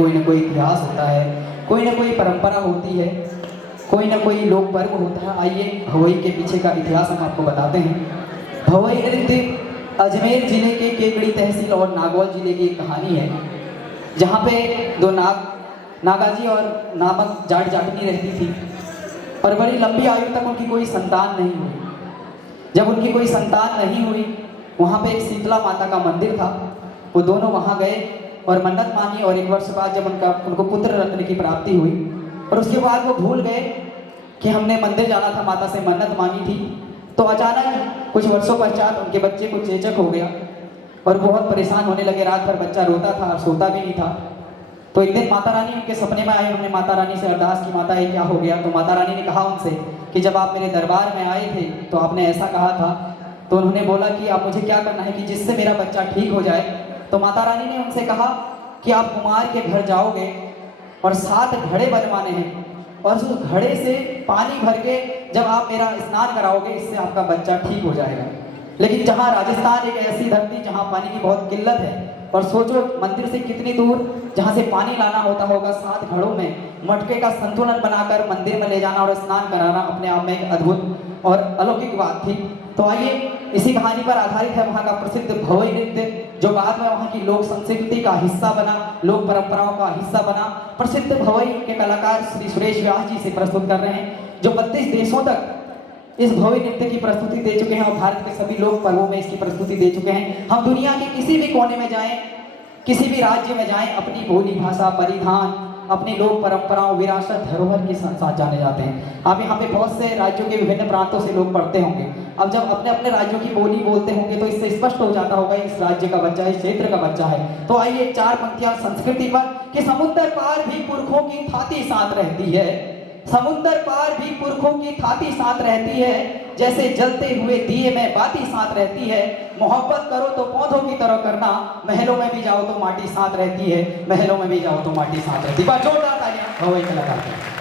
कोई ना कोई इतिहास होता है, कोई ना कोई परंपरा होती है, कोई ना कोई लोक पर्व होता है। आइए भवई के पीछे का इतिहास हम आपको बताते हैं। भवई नृत्य अजमेर जिले के केकड़ी तहसील और नागौर जिले की एक कहानी है, जहाँ पे दो नागाजी और नामक जाट जाटनी रहती थी और बड़ी लंबी आयु तक उनकी कोई संतान नहीं हुई। जब उनकी कोई संतान नहीं हुई, वहाँ पे एक शीतला माता का मंदिर था। वो दोनों वहाँ गए और मन्नत मांगी और 1 वर्ष बाद जब उनको पुत्र रत्न की प्राप्ति हुई और उसके बाद वो भूल गए कि हमने मंदिर जाना था, माता से मन्नत मांगी थी। तो अचानक कुछ वर्षों पश्चात उनके बच्चे को चेचक हो गया और बहुत परेशान होने लगे। रात भर बच्चा रोता था और सोता भी नहीं था। तो एक दिन माता रानी उनके सपने में आई। उन्होंने माता रानी से अरदास की, माता ये क्या हो गया? तो माता रानी ने कहा उनसे कि जब आप मेरे दरबार में आए थे तो आपने ऐसा कहा था। तो उन्होंने बोला कि आप मुझे क्या करना है कि जिससे मेरा बच्चा ठीक हो जाए। तो माता रानी ने उनसे कहा कि आप कुमार के घर जाओगे और 7 घड़े बनवाने हैं और उस घड़े से पानी भर के जब आप मेरा स्नान कराओगे, इससे आपका बच्चा ठीक हो जाएगा। लेकिन जहाँ राजस्थान एक ऐसी धरती जहाँ पानी की बहुत किल्लत है, और सोचो मंदिर से कितनी दूर जहाँ से पानी लाना होता होगा, 7 घड़ों में मटके का संतुलन बनाकर मंदिर में ले जाना और स्नान कराना अपने आप में एक अद्भुत और अलौकिक बात थी। तो आइए इसी कहानी पर आधारित है वहाँ का प्रसिद्ध भवई नृत्य, जो बाद में वहाँ की लोक संस्कृति का हिस्सा बना, लोक परंपराओं का हिस्सा बना। प्रसिद्ध भवई के कलाकार श्री सुरेश व्यास जी से प्रस्तुत कर रहे हैं, जो 32 देशों तक इस भव्य नृत्य की प्रस्तुति दे चुके हैं और भारत के सभी लोक पर्वों में इसकी प्रस्तुति दे चुके हैं। हम दुनिया के किसी भी कोने में जाएं, किसी भी राज्य में जाएं, अपनी बोली भाषा, परिधान, अपनी लोक परंपराओं, विरासत, धरोहर के साथ जाने जाते हैं। आप यहाँ पे बहुत से राज्यों के विभिन्न प्रांतों से लोग पढ़ते होंगे। अब जब अपने अपने राज्यों की बोली बोलते होंगे तो इससे स्पष्ट हो जाता होगा इस राज्य का बच्चा, इस क्षेत्र का बच्चा है। तो आइए 4 पंक्तियां संस्कृति पर कि समुद्र पार भी पुरखों की थाती साथ रहती है, समुद्र पार भी पुरखों की थाती साथ रहती है, जैसे जलते हुए दिए में बाती साथ रहती है। मोहब्बत करो तो पौधों की तरह करना, महलों में भी जाओ तो माटी साथ रहती है, महलों में भी जाओ तो माटी साथ रहती है। जोरदार तालियां भवई कलाकार के।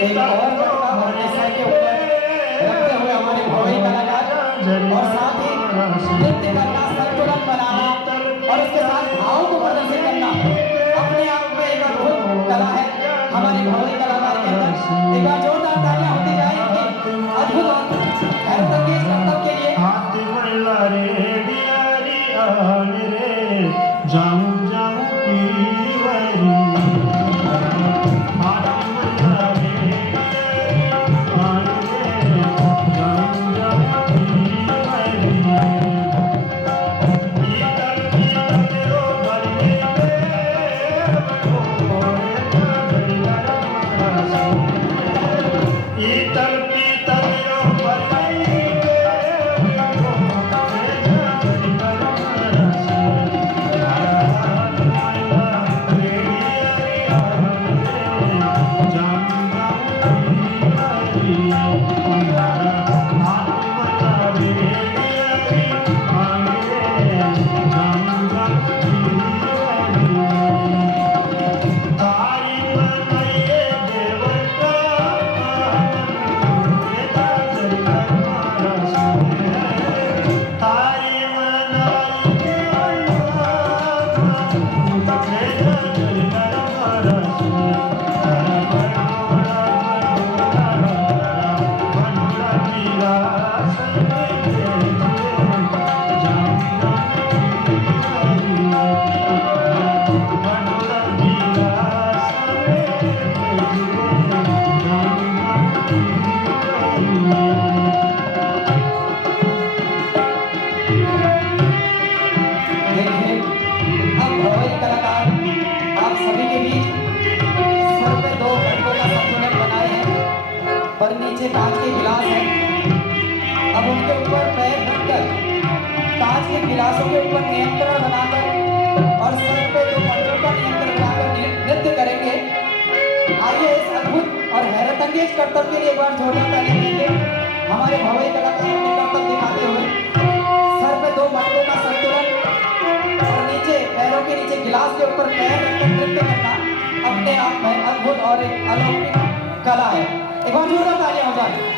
एक और मटका अपने सर के ऊपर रखते हुए हमारे भवई कलाकार और साथ ही नृत्य करना, संतुलन बनाना और उसके साथ भाव को प्रदर्शित करना अपने आप में एक अद्भुत कला है हमारे भवई कलाकार के अंदर। एक बार जोरदार तालियां होती जाएंगी अद्भुत और हर संगीत करतब के लिए। जाऊं जाऊं पीवरी नीचे कांच के गिलास हैं, अब उनके ऊपर पैर रखकर कांच के गिलासों के ऊपर नियंत्रण बनाकर और सर पे दो पटरों का नियंत्रण बनाकर नृत्य करेंगे। आइए इस अद्भुत और हैरत अंगेज करतब के लिए एक बार जोरदार तालियां दीजिए हमारे भवई कलाकार अपने करतब दिखाते हुए। सर पे दो मटकों का संतुलन और नीचे पैरों के नीचे गिलास के ऊपर पैर रखकर नृत्य करना अपने आप में अद्भुत और एक अलौकिक कला है। एक बार जोरदार तालियां हो जाए।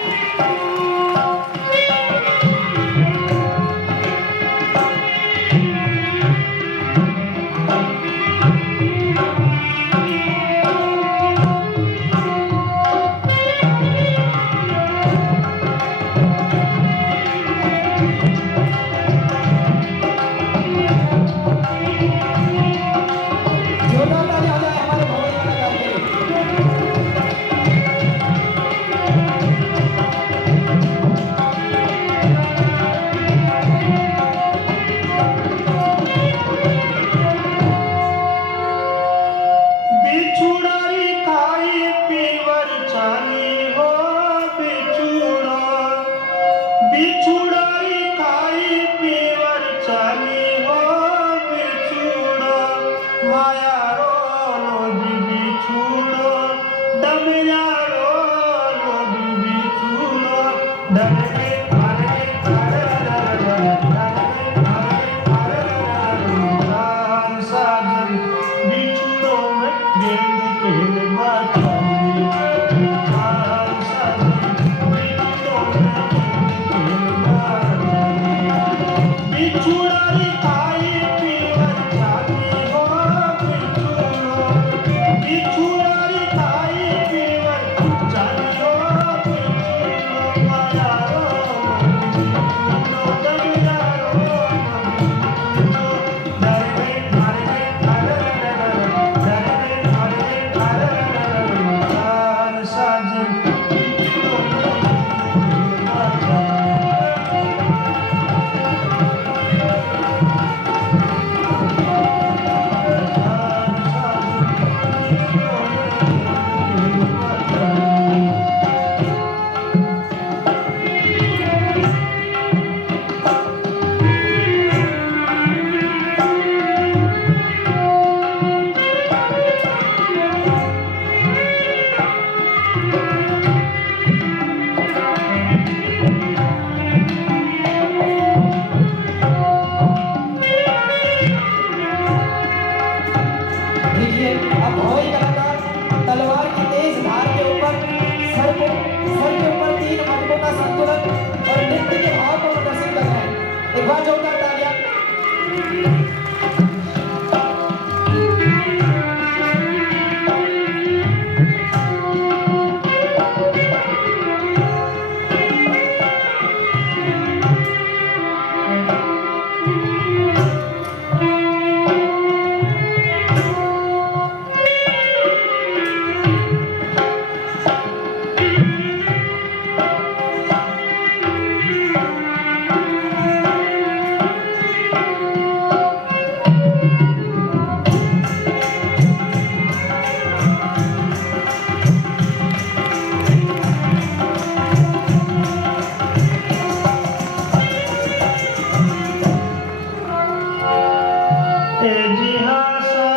जिहासा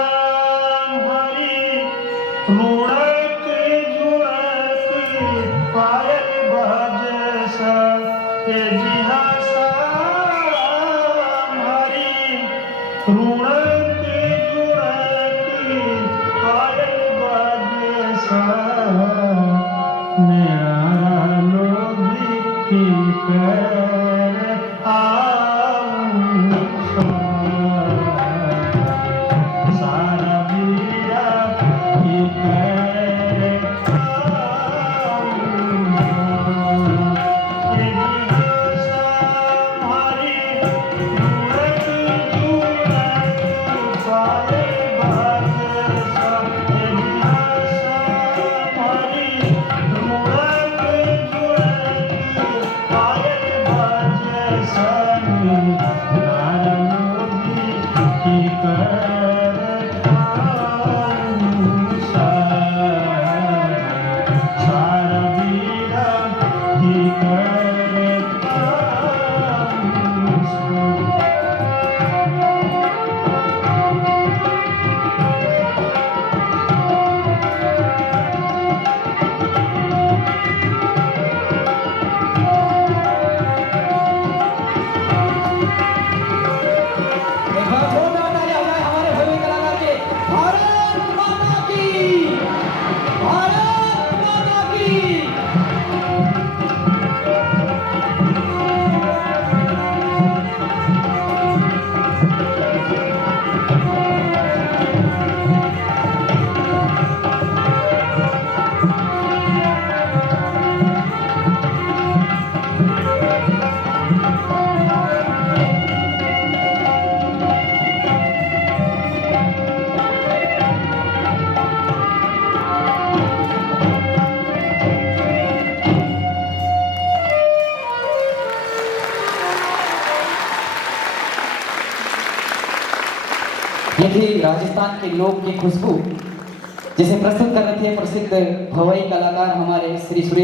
हरी रुड़क जुड़क पायल बजसा जिहासा हरी रुड़क जुड़क पायल बजसा मेरा लोभी की कर आऊं सारा बीरा की कर आऊं जिहासा हरी रुड़क जुड़क पायल बजसा जिहासा हरी रुड़क जुड़क पायल बजसा नारा मोदी की कर आऊं सारा बीरा की कर आऊं एक बार जोरदार तालियां हो जाए हमारे भव्य कलाकार के। भारत माता की, भारत माता की। ये थी राजस्थान के लोक की खुशबू, जिसे प्रस्तुत कर रहे थे प्रसिद्ध भवई कलाकार हमारे श्री सुरेश।